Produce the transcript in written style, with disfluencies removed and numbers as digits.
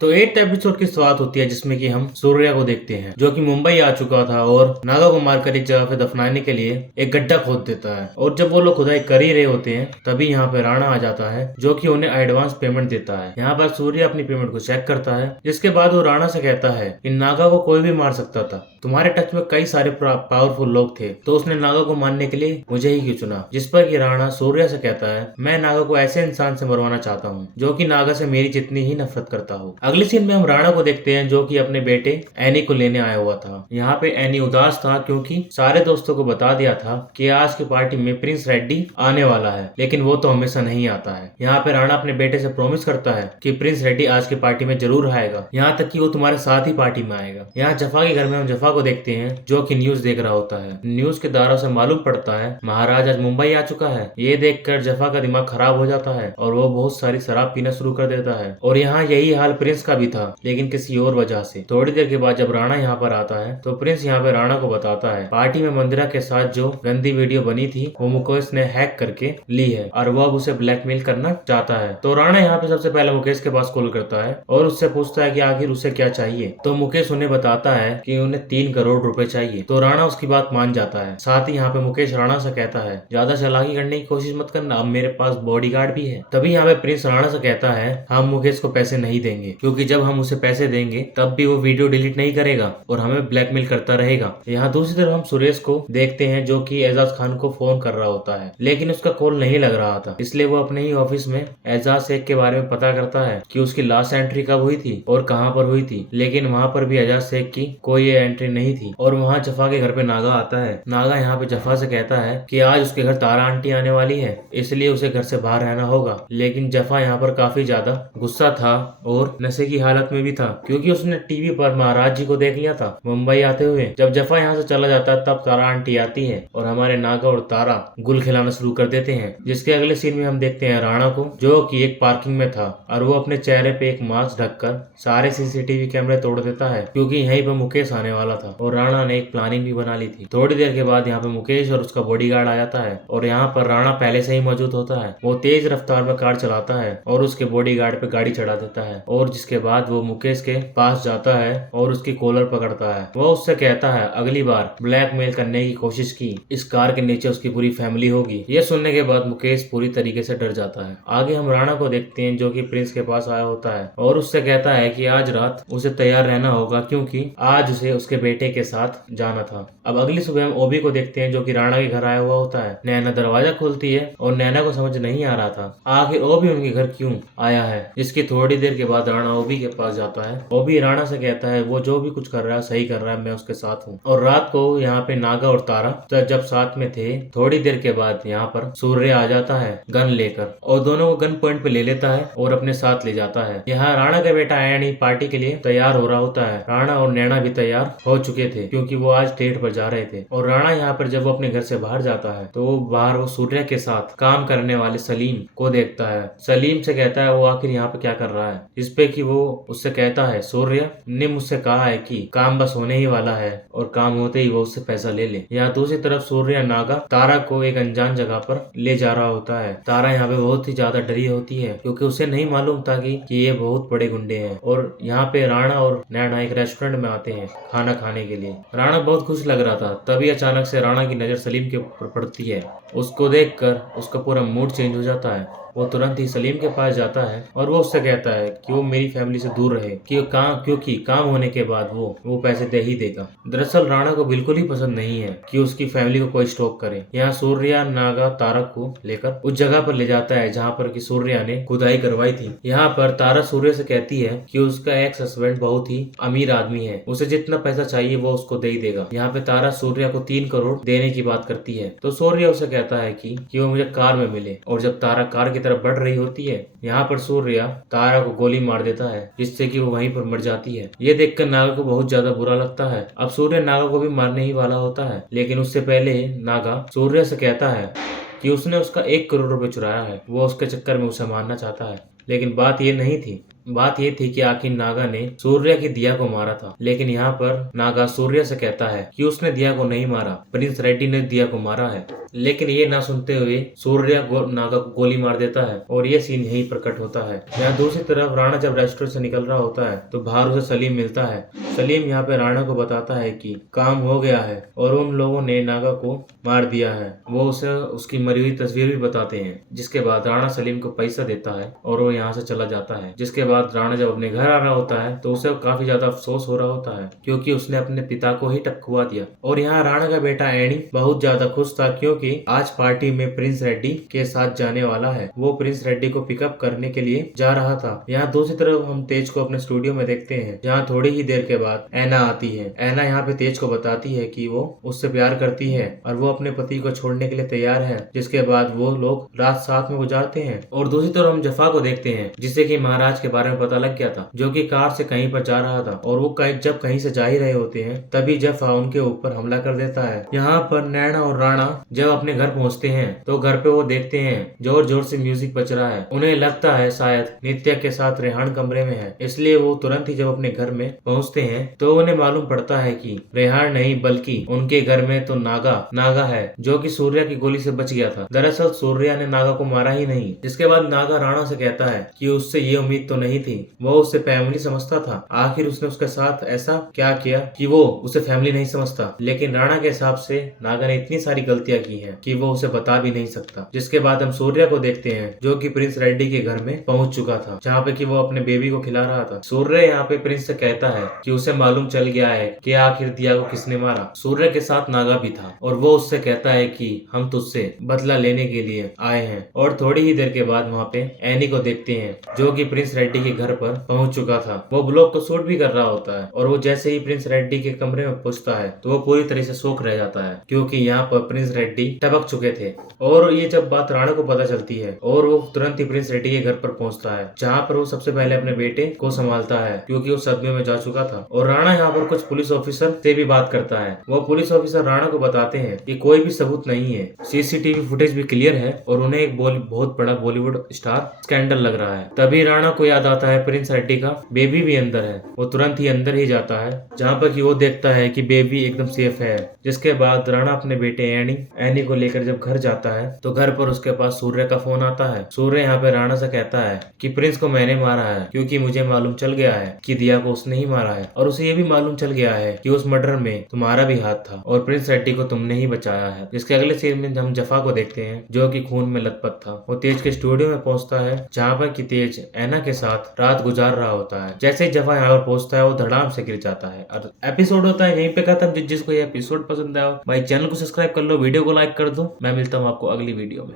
तो 8th episode की शुरुआत होती है जिसमें कि हम सूर्या को देखते हैं जो कि मुंबई आ चुका था और नागा को मारकर एक जगह पे दफनाने के लिए एक गड्ढा खोद देता है। और जब वो लोग खुदाई कर ही रहे होते हैं तभी यहाँ पे राणा आ जाता है जो कि उन्हें एडवांस पेमेंट देता है। यहाँ पर सूर्या अपनी पेमेंट को चेक करता है जिसके बाद वो राणा से कहता है कि नागा को कोई भी मार सकता था, तुम्हारे टच में कई सारे पावरफुल लोग थे तो उसने नागा को मारने के लिए मुझे ही क्यों चुना। जिस पर कि राणा सूर्या से कहता है मैं नागा को ऐसे इंसान से मरवाना चाहता हूँ जो कि नागा से मेरी जितनी ही नफरत करता हो। अगली सीन में हम राणा को देखते हैं जो कि अपने बेटे एनी को लेने आया हुआ था। यहाँ पे एनी उदास था क्योंकि सारे दोस्तों को बता दिया था कि आज की पार्टी में प्रिंस रेड्डी आने वाला है, लेकिन वो तो हमेशा नहीं आता है। यहाँ पे राणा अपने बेटे से प्रॉमिस करता है कि प्रिंस रेड्डी आज की पार्टी में जरूर आएगा, यहाँ तक कि वो तुम्हारे साथ ही पार्टी में आएगा। यहाँ जफा के घर में हम जफा को देखते हैं जो कि न्यूज देख रहा होता है। न्यूज के द्वारा से मालूम पड़ता है महाराज आज मुंबई आ चुका है। ये देखकर जफा का दिमाग खराब हो जाता है और वो बहुत सारी शराब पीना शुरू कर देता है। और यहाँ यही हाल प्रिंस का भी था लेकिन किसी और वजह से। थोड़ी देर के बाद जब राणा यहाँ पर आता है तो प्रिंस यहाँ पे राणा को बताता है पार्टी में मंदिरा के साथ जो गंदी वीडियो बनी थी वो मुकेश ने हैक करके ली है और वो अब उसे ब्लैकमेल करना चाहता है। तो राणा यहाँ पे सबसे पहले मुकेश के पास कॉल करता है और उससे पूछता है कि आखिर उसे क्या चाहिए। तो मुकेश उन्हें बताता है कि उन्हें 3 करोड़ रुपए चाहिए। तो राणा उसकी बात मान जाता है। साथ ही यहाँ पे मुकेश राणा से कहता है ज्यादा चालाकी करने की कोशिश मत करना, अब मेरे पास बॉडीगार्ड भी है। तभी यहाँ पे प्रिंस राणा से कहता है हम मुकेश को पैसे नहीं देंगे क्योंकि जब हम उसे पैसे देंगे तब भी वो वीडियो डिलीट नहीं करेगा और हमें ब्लैकमेल करता रहेगा। यहाँ दूसरी तरफ हम सुरेश को देखते हैं जो कि एजाज खान को फोन कर रहा होता है लेकिन उसका कॉल नहीं लग रहा था, इसलिए वो अपने ही ऑफिस में एजाज शेख के बारे में पता करता है कि उसकी लास्ट एंट्री कब हुई थी और कहाँ पर हुई थी। लेकिन वहाँ पर भी एजाज शेख की कोई एंट्री नहीं थी। और वहाँ जफा के घर पे नागा आता है। नागा यहाँ पे जफा से कहता है कि आज उसके घर तारा आंटी आने वाली है इसलिए उसे घर से बाहर रहना होगा। लेकिन जफा यहाँ पर काफी ज्यादा गुस्सा था और नशे की हालत में भी था क्योंकि उसने टीवी पर महाराज जी को देख लिया था मुंबई आते हुए। जब जफा यहाँ से चला जाता है तब तारा आंटी आती है और हमारे नागा और तारा गुल खिलाना शुरू कर देते हैं। जिसके अगले सीन में हम देखते हैं राणा को जो कि एक पार्किंग में था और वो अपने चेहरे पे एक मास्क ढककर सारे सीसीटीवी कैमरे तोड़ देता है क्योंकि यहीं पर मुकेश आने वाला था और राणा ने एक प्लानिंग भी बना ली थी। थोड़ी देर के बाद यहाँ पे मुकेश और उसका बॉडीगार्ड आ जाता है और यहाँ पर राणा पहले से ही मौजूद होता है। वो तेज रफ्तार में कार चलाता है और उसके बॉडीगार्ड पे गाड़ी चढ़ा देता है और जिसके बाद वो मुकेश के पास जाता है और उसकी कॉलर पकड़ता है। वो उससे कहता है अगली बार ब्लैकमेल करने की कोशिश की इस कार के नीचे उसकी पूरी फैमिली होगी। ये सुनने के बाद मुकेश पूरी तरीके से डर जाता है। आगे हम राणा को देखते हैं जो कि प्रिंस के पास आया होता है और उससे कहता है कि आज रात उसे तैयार रहना होगा क्योंकि आज उसे उसके बेटे के साथ जाना था। अब अगली सुबह हम ओबी को देखते हैं जो कि राणा के घर आया हुआ होता है। नैना दरवाजा खोलती है और नैना को समझ नहीं आ रहा था आखिर ओबी उनके घर क्यों आया है। जिसकी थोड़ी देर के बाद राणा ओबी के पास जाता है। ओबी राणा से कहता है वो जो भी कुछ कर रहा है सही कर रहा है, मैं उसके साथ हूँ। और रात को यहाँ पे नागा और तारा जब साथ में थे थोड़ी देर के बाद यहाँ पर सूर्य आ जाता है गन लेकर और दोनों को गन पॉइंट पे ले लेता है और अपने साथ ले जाता है। यहाँ राणा का बेटा आयनी पार्टी के लिए तैयार हो रहा होता है। राणा और नैना भी तैयार हो चुके थे क्योंकि वो आज डेट पर जा रहे थे। और राणा यहाँ पर जब वो अपने घर से बाहर जाता है तो वो बाहर वो सूर्य के साथ काम करने वाले सलीम को देखता है। सलीम से कहता है वो आखिर यहाँ पे क्या कर रहा है। इस पे कि वो उससे कहता है सूर्य ने मुझसे कहा है कि काम बस होने ही वाला है और काम होते ही वो उससे पैसा ले ले। यहाँ दूसरी तरफ सूर्य नागा तारा को एक अनजान जगह पर ले जा रहा होता है। तारा यहाँ पे बहुत ही ज्यादा डरी होती है क्योंकि उसे नहीं मालूम था कि ये बहुत बड़े गुंडे हैं। और यहाँ पे राणा और नैना एक रेस्टोरेंट में आते हैं खाना खाने के लिए। राणा बहुत खुश लग रहा था तभी अचानक से राणा की नजर सलीम के ऊपर पड़ती है। उसको देखकर उसका पूरा मूड चेंज हो जाता है। वो तुरंत ही सलीम के पास जाता है और वो उससे कहता है कि वो मेरी फैमिली से दूर रहे क्योंकि काम होने के बाद वो पैसे दे ही देगा। दरअसल राणा को बिल्कुल ही पसंद नहीं है कि उसकी फैमिली को कोई स्टॉक करे। यहाँ सूर्या नागा तारा को लेकर उस जगह पर ले जाता है जहाँ पर कि सूर्या ने खुदाई करवाई थी। यहाँ पर तारा सूर्य से कहती है कि उसका एक्स हस्बैंड बहुत ही अमीर आदमी है, उसे जितना पैसा चाहिए वो उसको दे ही देगा। यहाँ पे तारा सूर्या को 3 करोड़ देने की बात करती है तो सूर्य उसे कहता है कि वो मुझे कार में मिले। और जब तारा कार की तरफ बढ़ रही होती है यहाँ पर सूर्या तारा को गोली मार देता है जिससे कि वो वहीं पर मर जाती है। ये देखकर नागा को बहुत ज्यादा बुरा लगता है। अब सूर्य नागा को भी मारने ही वाला होता है लेकिन उससे पहले नागा सूर्य से कहता है कि उसने उसका 1 करोड़ रुपए चुराया है। वो उसके चक्कर में उसे मारना चाहता है लेकिन बात ये नहीं थी। बात ये थी कि आखिर नागा ने सूर्या की दिया को मारा था, लेकिन यहाँ पर नागा सूर्या से कहता है कि उसने दिया को नहीं मारा, प्रिंस रेड्डी ने दिया को मारा है। लेकिन ये ना सुनते हुए सूर्या नागा को गोली मार देता है और ये सीन यहीं पर कट होता है। यहाँ दूसरी तरफ राणा जब रेस्टोरेंट से निकल रहा होता है तो बाहर उसे सलीम मिलता है। सलीम यहाँ पे राणा को बताता है कि काम हो गया है और उन लोगों ने नागा को मार दिया है। वो उसे उसकी मरी हुई तस्वीर भी बताते हैं, जिसके बाद राणा सलीम को पैसा देता है और वो यहाँ से चला जाता है। जिसके बाद राणा जब अपने घर आ रहा होता है तो उसे काफी ज्यादा अफसोस हो रहा होता है, क्योंकि उसने अपने पिता को ही टपकुआ दिया। और यहाँ राणा का बेटा एनी बहुत ज्यादा खुश था, क्योंकि आज पार्टी में प्रिंस रेड्डी के साथ जाने वाला है। वो प्रिंस रेड्डी को पिकअप करने के लिए जा रहा था। यहाँ दूसरी तरफ हम तेज को अपने स्टूडियो में देखते हैं, जहाँ थोड़ी ही देर के बाद ऐना आती है। ऐना यहाँ पे तेज को बताती है कि वो उससे प्यार करती है और वो अपने पति को छोड़ने के लिए तैयार है। जिसके बाद वो लोग रात साथ में गुजारते हैं। और दूसरी तरफ हम जफा को देखते हैं, जिसे कि महाराज के बारे में पता लग गया था, जो कि कार से कहीं पर जा रहा था। और वो जब कहीं से जा ही रहे होते हैं तभी जफा उनके ऊपर हमला कर देता है। यहाँ पर नैना और राणा जब अपने घर पहुँचते हैं तो घर पे वो देखते हैं जोर जोर से म्यूजिक बज रहा है। उन्हें लगता है शायद नित्या के साथ रेहान कमरे में है, इसलिए वो तुरंत ही जब अपने घर में पहुँचते हैं तो उन्हें मालूम पड़ता है कि रेहान नहीं बल्कि उनके घर में तो नागा है, जो कि सूर्या की गोली से बच गया था। दरअसल सूर्या ने नागा को मारा ही नहीं। जिसके बाद नागा राणा से कहता है कि उससे ये उम्मीद तो नहीं थी, वो उसे फैमिली समझता था। आखिर उसने उसके साथ ऐसा क्या किया कि वो उसे फैमिली नहीं समझता। लेकिन राणा के हिसाब से नागा ने इतनी सारी गलतियां की हैं कि वो उसे बता भी नहीं सकता। जिसके बाद हम सूर्या को देखते हैं, जो कि प्रिंस रेड्डी के घर में पहुंच चुका था, जहाँ पे कि वो अपने बेबी को खिला रहा था। सूर्या यहाँ पे प्रिंस से कहता है कि उसे मालूम चल गया है कि आखिर दिया को किसने मारा। सूर्या के साथ नागा भी था और वो उससे कहता है कि हम तुझसे बदला लेने के लिए आए हैं। और थोड़ी ही देर के बाद वहाँ पे एनी को देखते हैं, जो कि प्रिंस रेड्डी के घर पर पहुंच चुका था। वो ब्लॉग को शूट भी कर रहा होता है और वो जैसे ही प्रिंस रेड्डी के कमरे में पहुंचता है तो वो पूरी तरह से शॉक रह जाता है, क्योंकि यहाँ पर प्रिंस रेड्डी टपक चुके थे। और ये जब बात राणा को पता चलती है और वो तुरंत ही प्रिंस रेड्डी के घर पर पहुंचता है, जहाँ पर वो सबसे पहले अपने बेटे को संभालता है, क्योंकि वो सदमे में जा चुका था। और राणा यहाँ पर कुछ पुलिस ऑफिसर से भी बात करता है। वो पुलिस ऑफिसर राणा को बताते हैं कि कोई भी सबूत नहीं है, सीसीटीवी फुटेज भी क्लियर है और उन्हें एक बहुत बड़ा बॉलीवुड स्टार स्कैंडल लग रहा है। तभी राणा को याद आता है प्रिंस रेड्डी का बेबी भी अंदर है। वो तुरंत ही अंदर ही जाता है, जहाँ पर कि वो देखता है कि बेबी एकदम सेफ है। जिसके बाद राणा अपने बेटे एनी को लेकर जब घर जाता है तो घर पर उसके पास सूर्य का फोन आता है। सूर्य यहाँ पे राणा से कहता है कि प्रिंस को मैंने मारा है, क्योंकि मुझे मालूम चल गया है कि दिया को उसने ही मारा है, और उसे ये भी मालूम चल गया है कि उस मर्डर में तुम्हारा भी हाथ था और प्रिंस रेड्डी को तुमने ही बचाया है। जिसके अगले सीन में हम जफा को देखते हैं, जो कि खून में लथपथ था। वो तेज के स्टूडियो में पहुंचता है, जहाँ पर कि तेज ऐना के साथ रात गुजार रहा होता है। जैसे ही जफा यहाँ पर पहुंचता है वो धड़ाम से गिर जाता है और एपिसोड होता है यहीं पे खत्म। जिसको ये एपिसोड पसंद आया भाई चैनल को सब्सक्राइब कर लो, वीडियो को लाइक कर दो। मैं मिलता हूँ आपको अगली वीडियो में।